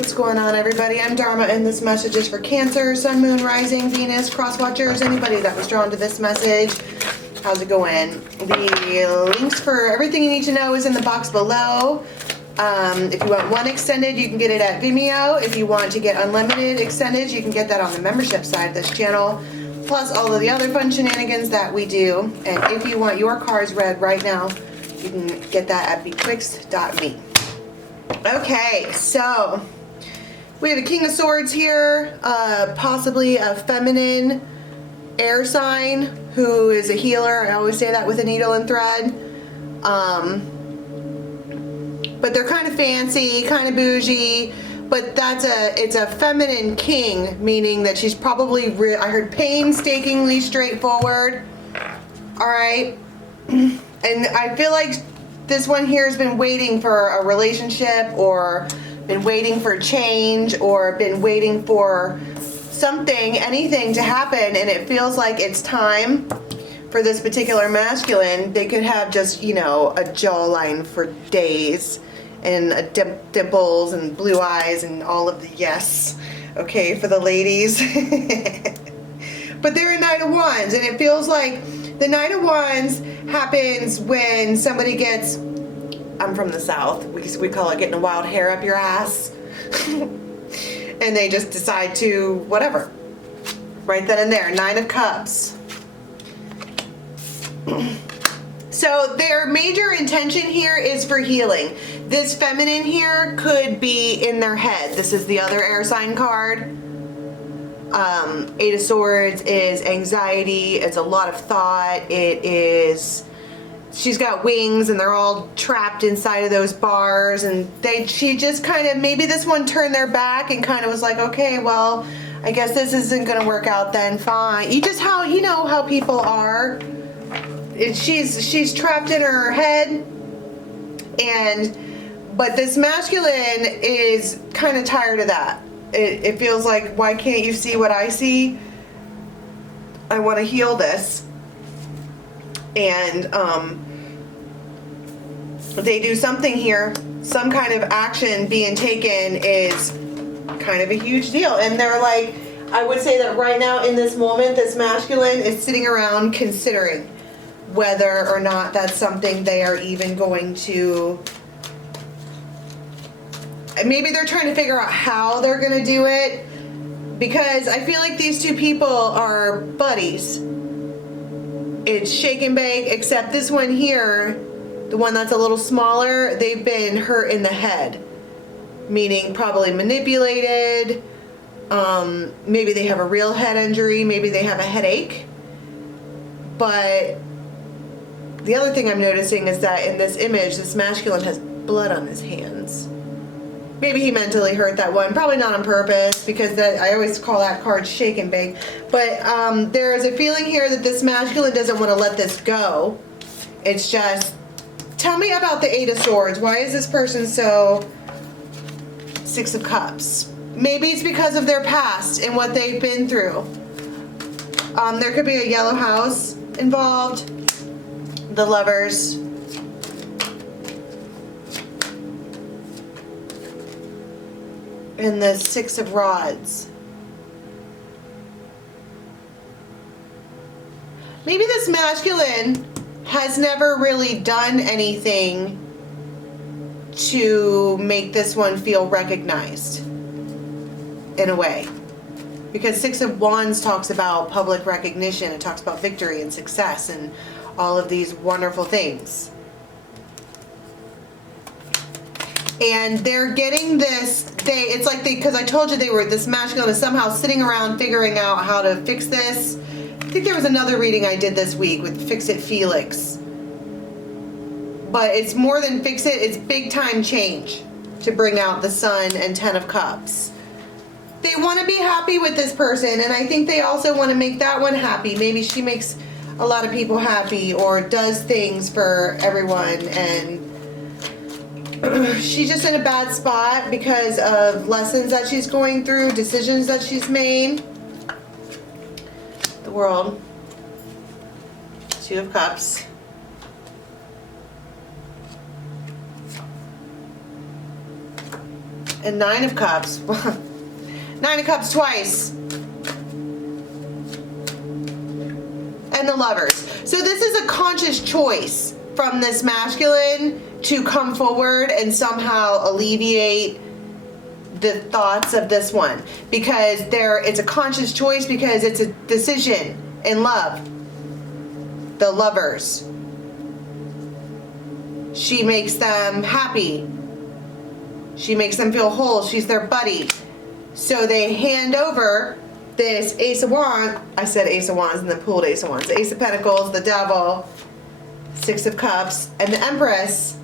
What's going on, everybody? I'm Dharma, and this message is for Cancer, Sun, Moon, Rising, Venus, Cross Watchers, anybody that was drawn to this message. How's it going? The links for everything you need to know is in the box below. If you want one extended, you can get it at Vimeo. If you want to get unlimited extended, you can get that on the membership side of this channel, plus all of the other fun shenanigans that we do. And if you want your cards read right now, you can get that at bequicks.me. Okay, so we have a King of Swords here, possibly a feminine air sign who is a healer. I always say that with a needle and thread. But they're kind of fancy, kind of bougie, but it's a feminine king, meaning that she's probably, I heard painstakingly straightforward. All right. And I feel like this one here has been waiting for a relationship, or been waiting for change, or been waiting for something, anything to happen, and it feels like it's time for this particular masculine. They could have just, you know, a jawline for days, and dimples and blue eyes and all of the yes, okay, for the ladies. But they're a Knight of Wands, and it feels like the Knight of Wands happens when somebody gets, I'm from the South, we call it getting a wild hair up your ass. And they just decide to, whatever, right then and there. Nine of Cups. So their major intention here is for healing. This feminine here could be in their head. This is the other air sign card. Eight of Swords is anxiety. It's a lot of thought. It is, she's got wings and they're all trapped inside of those bars, and she just kind of, maybe this one turned their back and kind of was like, okay, well, I guess this isn't going to work out then, fine. You just, how, you know how people are. She's trapped in her head, but this masculine is kind of tired of that. It feels like, why can't you see what I see? I want to heal this. And they do something here, some kind of action being taken is kind of a huge deal. And they're like, I would say that right now in this moment, this masculine is sitting around considering whether or not that's something they are even going to. Maybe they're trying to figure out how they're going to do it, because I feel like these two people are buddies. It's shake and bake, except this one here, the one that's a little smaller, they've been hurt in the head, meaning probably manipulated. Maybe they have a real head injury. Maybe they have a headache. But the other thing I'm noticing is that in this image, this masculine has blood on his hands. Maybe he mentally hurt that one. Probably not on purpose, because I always call that card shake and bake. But there is a feeling here that this masculine doesn't want to let this go. It's just, tell me about the Eight of Swords. Why is this person so Six of Cups? Maybe it's because of their past and what they've been through. There could be a yellow house involved. The Lovers. And the Six of Rods. Maybe this masculine has never really done anything to make this one feel recognized in a way. Because Six of Wands talks about public recognition. It talks about victory and success and all of these wonderful things. And they're getting this, it's like because I told you this masculine is somehow sitting around figuring out how to fix this. I think there was another reading I did this week with Fix It Felix. But it's more than fix it, it's big time change to bring out the Sun and Ten of Cups. They want to be happy with this person, and I think they also want to make that one happy. Maybe she makes a lot of people happy or does things for everyone, and she's just in a bad spot because of lessons that she's going through, decisions that she's made. The World. Two of Cups. And Nine of Cups. Nine of Cups twice. And the Lovers. So this is a conscious choice from this masculine to come forward and somehow alleviate the thoughts of this one. Because it's a conscious choice, because it's a decision in love. The Lovers. She makes them happy. She makes them feel whole. She's their buddy. So they hand over this Ace of Wands. I said Ace of Wands and then pulled Ace of Wands. The Ace of Pentacles, the Devil, Six of Cups, and the Empress.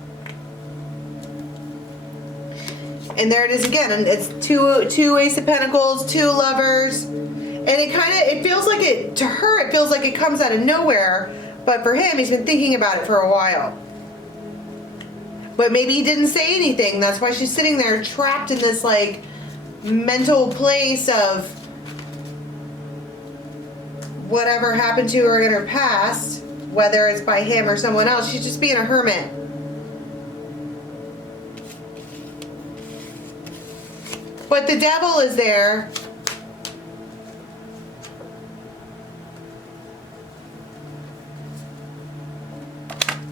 And there it is again. And it's two Ace of Pentacles, two Lovers. And it feels like to her, it feels like it comes out of nowhere. But for him, he's been thinking about it for a while. But maybe he didn't say anything. That's why she's sitting there trapped in this like mental place of whatever happened to her in her past, whether it's by him or someone else. She's just being a hermit. But the Devil is there.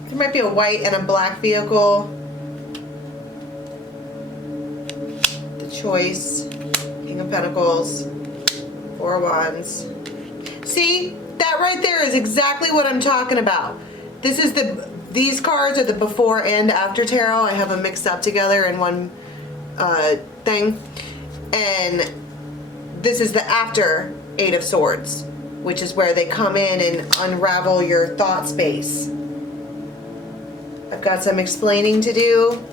There might be a white and a black vehicle. The Choice, King of Pentacles, Four of Wands. See, that right there is exactly what I'm talking about. These cards are the before and after tarot. I have them mixed up together in one thing. And this is the after Eight of Swords, which is where they come in and unravel your thought space. I've got some explaining to do.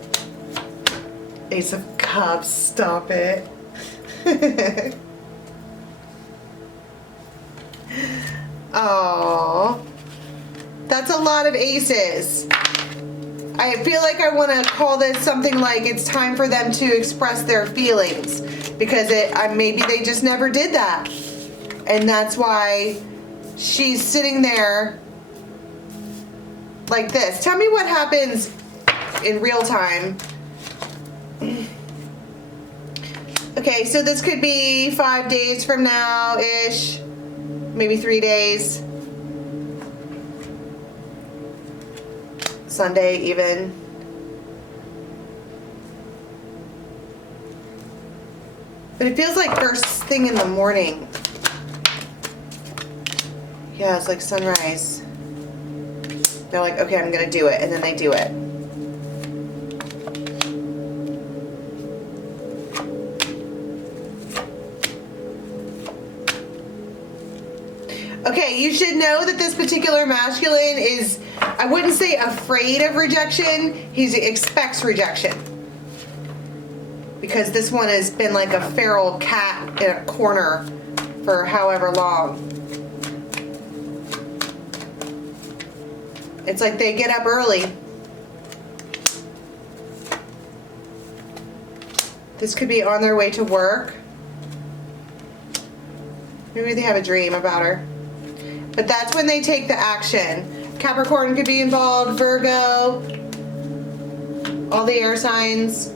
Ace of Cups, stop it. Oh, that's a lot of aces. I feel like I want to call this something like it's time for them to express their feelings, because maybe they just never did that. And that's why she's sitting there like this. Tell me what happens in real time. Okay, so this could be 5 days from now-ish. Maybe 3 days. Sunday even. But it feels like first thing in the morning. Yeah, it's like sunrise. They're like, okay, I'm gonna do it, and then they do it. Okay, you should know that this particular masculine is, I wouldn't say afraid of rejection, he expects rejection. Because this one has been like a feral cat in a corner for however long. It's like they get up early. This could be on their way to work. Maybe they have a dream about her. But that's when they take the action. Capricorn could be involved, Virgo, all the air signs.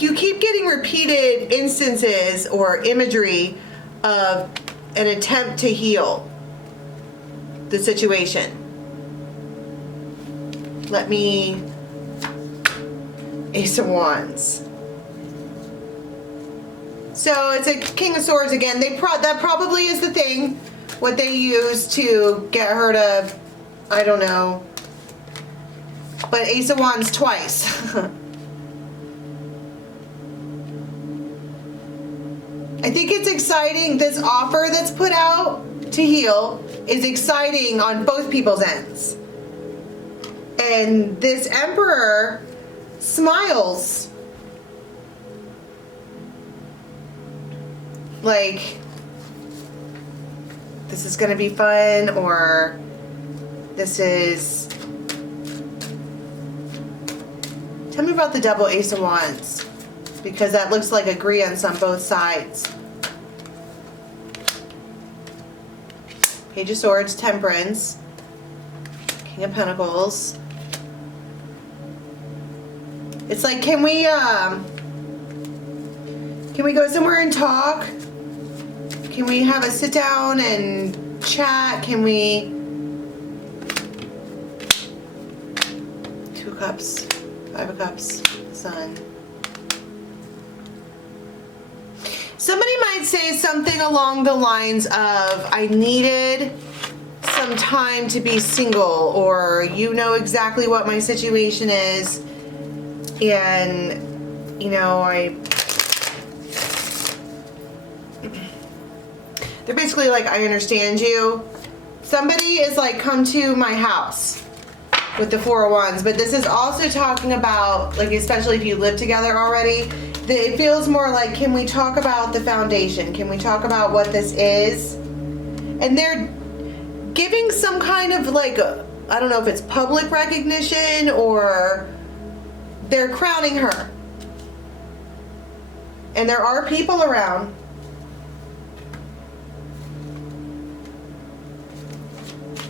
You keep getting repeated instances or imagery of an attempt to heal the situation. Ace of Wands. So it's a King of Swords again. That probably is the thing, what they use to get her to, I don't know. But Ace of Wands twice. I think it's exciting. This offer that's put out to heal is exciting on both people's ends. And this Emperor smiles. Like, this is going to be fun, or this is... Tell me about the double Ace of Wands, because that looks like agreeance on both sides. Page of Swords, Temperance, King of Pentacles, It's like, can we go somewhere and talk? Can we have a sit down and chat? Can we... 2 of Cups, 5 of Cups, Sun. Somebody might say something along the lines of, I needed some time to be single, or you know exactly what my situation is, and you know, they're basically like, I understand you. Somebody is like, come to my house with the 4 of Wands, but this is also talking about, like, especially if you live together already, it feels more like, can we talk about the foundation? Can we talk about what this is? And they're giving some kind of like, I don't know if it's public recognition or they're crowning her. And there are people around.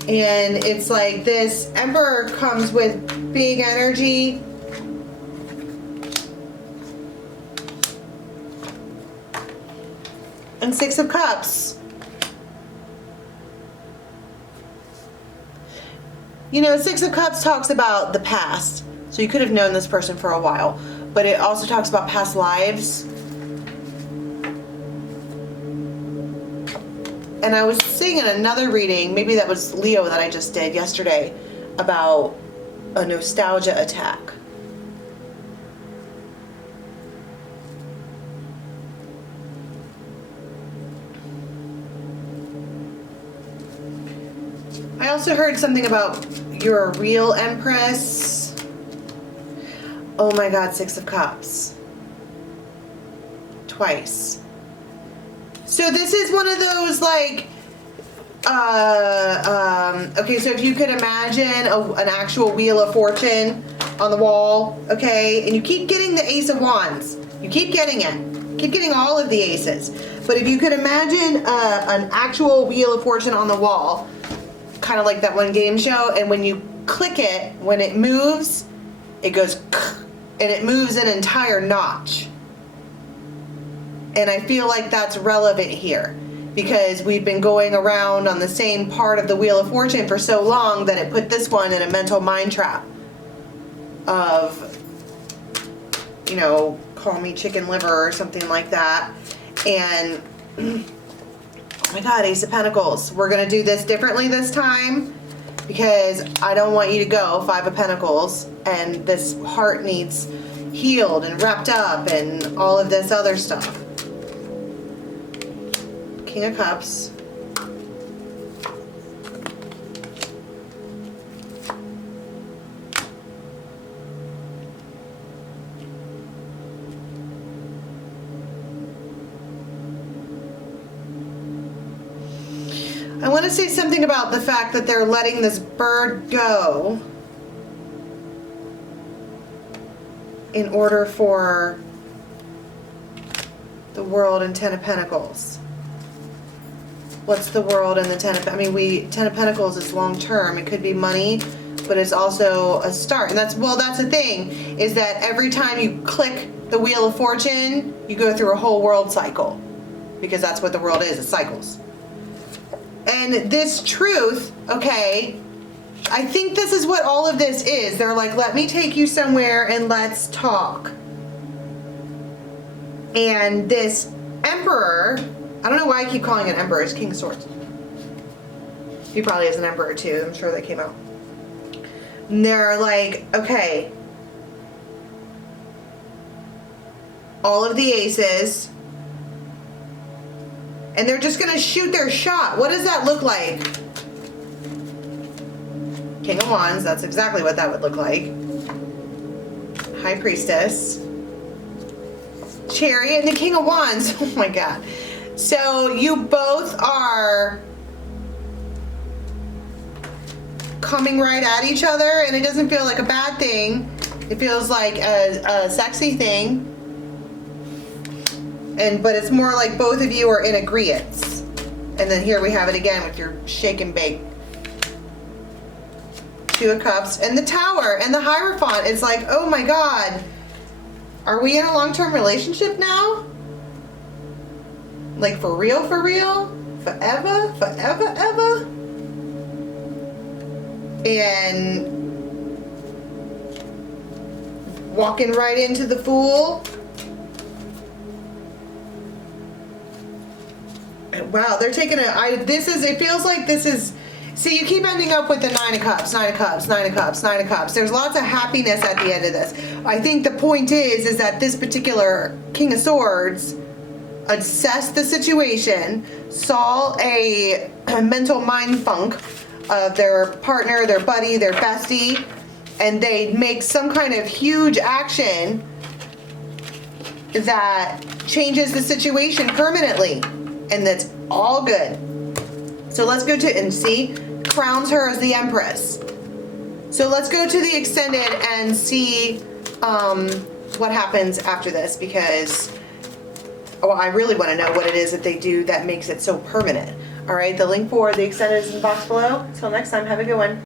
And it's like this Emperor comes with big energy. And 6 of Cups. You know, 6 of Cups talks about the past. So you could have known this person for a while. But it also talks about past lives. And I was seeing in another reading, maybe that was Leo that I just did yesterday, about a nostalgia attack. I also heard something about you're a real Empress. Oh my God, 6 of Cups. Twice. So this is one of those like, okay, so if you could imagine an actual Wheel of Fortune on the wall, okay, and you keep getting the Ace of Wands. You keep getting it. Keep getting all of the aces. But if you could imagine an actual Wheel of Fortune on the wall, kind of like that one game show, and when you click it, when it moves, it goes and it moves an entire notch. And I feel like that's relevant here because we've been going around on the same part of the Wheel of Fortune for so long that it put this one in a mental mind trap of, you know, call me chicken liver or something like that. And oh my God, Ace of Pentacles. We're going to do this differently this time because I don't want you to go. 5 of Pentacles. And this heart needs healed and wrapped up and all of this other stuff. King of Cups. I want to say something about the fact that they're letting this bird go in order for the World and 10 of Pentacles. What's the World and the 10 of, I mean, 10 of Pentacles is long term. It could be money, but it's also a start. And that's, well, that's the thing, is that every time you click the Wheel of Fortune, you go through a whole world cycle. Because that's what the world is, it cycles. And this truth, okay, I think this is what all of this is. They're like, let me take you somewhere and let's talk. And this Emperor, I don't know why I keep calling it Emperor, it's King of Swords. He probably is an Emperor too, I'm sure they came out. And they're like, okay, all of the aces, and they're just gonna shoot their shot. What does that look like? King of Wands, that's exactly what that would look like. High Priestess. Chariot and the King of Wands. Oh my God. So you both are coming right at each other, and it doesn't feel like a bad thing. It feels like a sexy thing. But it's more like both of you are in agreeance. And then here we have it again with your shake and bake. 2 of Cups and the Tower and the Hierophant. It's like, oh my God, Are we in a long-term relationship now? Like for real, for real? Forever, forever, ever? And walking right into the Fool. Wow, they're taking it feels like this is, see, you keep ending up with the Nine of Cups, Nine of Cups, Nine of Cups, Nine of Cups. There's lots of happiness at the end of this. I think the point is that this particular King of Swords assessed the situation, saw a mental mind funk of their partner, their buddy, their bestie, and they make some kind of huge action that changes the situation permanently. And that's all good. So let's go to, and see, crowns her as the Empress. So let's go to the extended and see what happens after this, because I really want to know what it is that they do that makes it so permanent. All right, the link for the extended is in the box below. Until next time, have a good one.